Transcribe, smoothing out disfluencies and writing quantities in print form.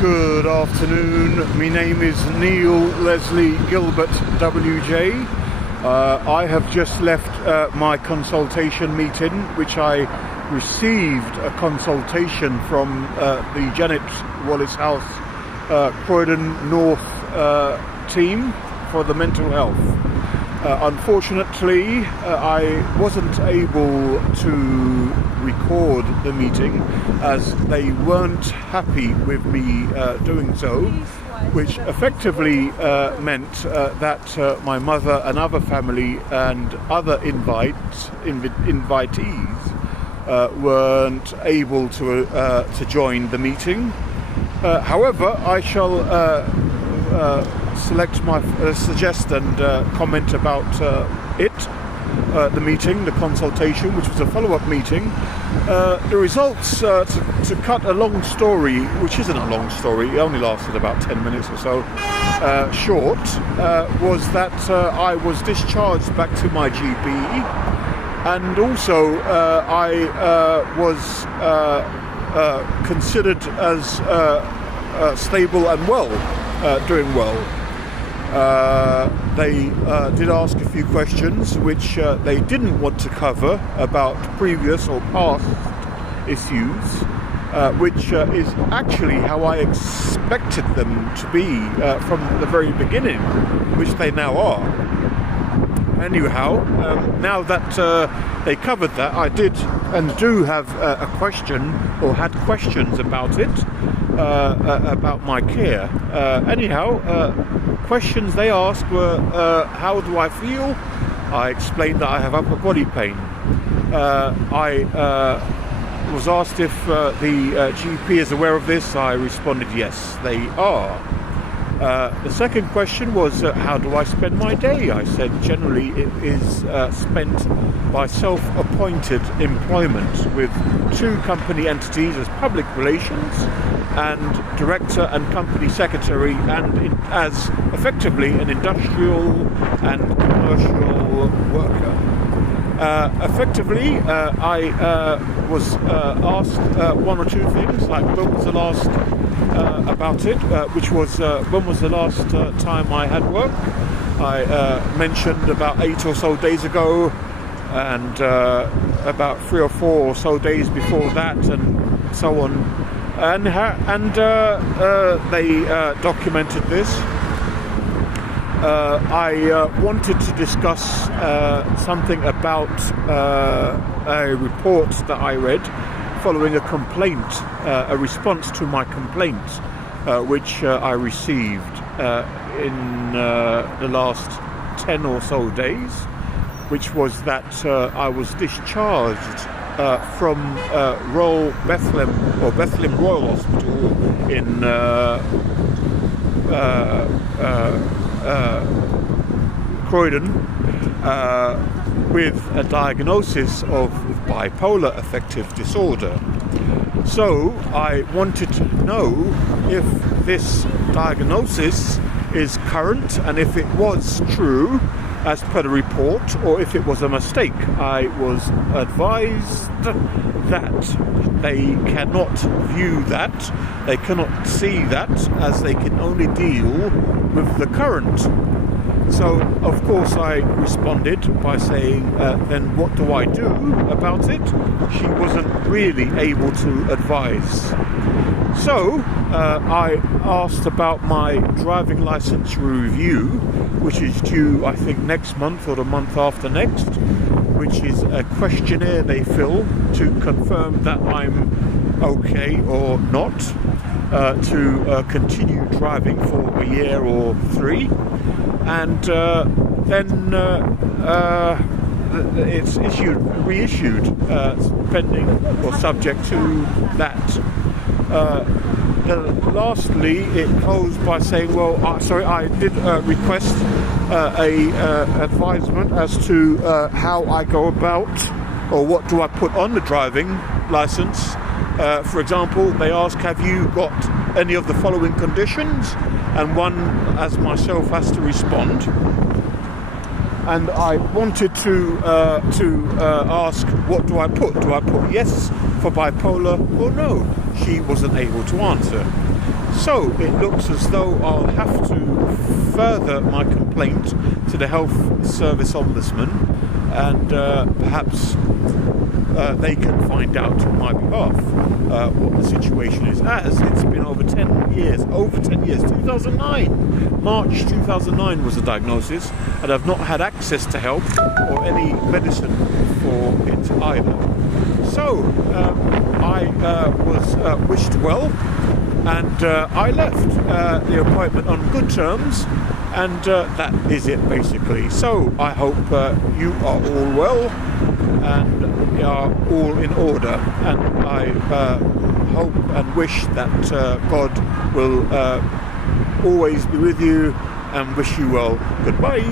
Good afternoon. My name is Leslie Gilbert, W.J. I have just left my consultation meeting, which I received a consultation from the Janet Wallace House Croydon North team for the mental health. Unfortunately, I wasn't able to record the meeting as they weren't happy with me doing so, which effectively meant that my mother and other family and other invitees weren't able to join the meeting. However, I shall suggest and comment about the meeting, the consultation, which was a follow-up meeting. The results, to cut a long story, which isn't a long story, it only lasted about 10 minutes or so, short, was that I was discharged back to my GP, and also I was considered as stable and well, doing well. They did ask a few questions which they didn't want to cover about previous or past issues, which is actually how I expected them to be from the very beginning, which they now are. Anyhow, now that they covered that, I did and do have a question, or had questions about it, about my care. Questions they asked were, how do I feel? I explained that I have upper body pain. I was asked if the GP is aware of this. I responded, yes, they are. The second question was, how do I spend my day? I said, generally it is spent by self-appointed employment with two company entities as public relations and director and company secretary, and as effectively an industrial and commercial worker. Effectively, I was asked one or two things, like when was the last about it, which was when was the last time I had work. I mentioned about 8 or so days ago, and about 3 or 4 or so days before that, and so on. And they documented this. I wanted to discuss something about a report that I read following a complaint, a response to my complaint, which I received in the last 10 or so days, which was that I was discharged from Bethlehem Royal Hospital in Croydon with a diagnosis of bipolar affective disorder. So I wanted to know if this diagnosis is current and if it was true as per the report, or if it was a mistake. I was advised that they cannot view that, they cannot see that, as they can only deal with the current. So, of course, I responded by saying, then what do I do about it? She wasn't really able to advise. So, I asked about my driving license review, which is due, I think, next month or the month after next, which is a questionnaire they fill to confirm that I'm okay or not to continue driving for a year or 3. And then it's reissued, pending or subject to that. Lastly, it closed by saying, well, I did request a advisement as to how I go about, or what do I put on the driving license. For example, they ask, have you got any of the following conditions? And one, as myself, has to respond. And I wanted to ask, what do I put? Do I put yes for bipolar or no? she wasn't able to answer. So it looks as though I'll have to further my complaint to the Health Service Ombudsman, and perhaps they can find out on my behalf what the situation is, as it's been over 10 years, 2009, March 2009 was the diagnosis, and I've not had access to help or any medicine for it either. So I was wished well, and I left the appointment on good terms, and that is it basically. So I hope you are all well and are all in order, and I hope and wish that God will always be with you and wish you well. Goodbye.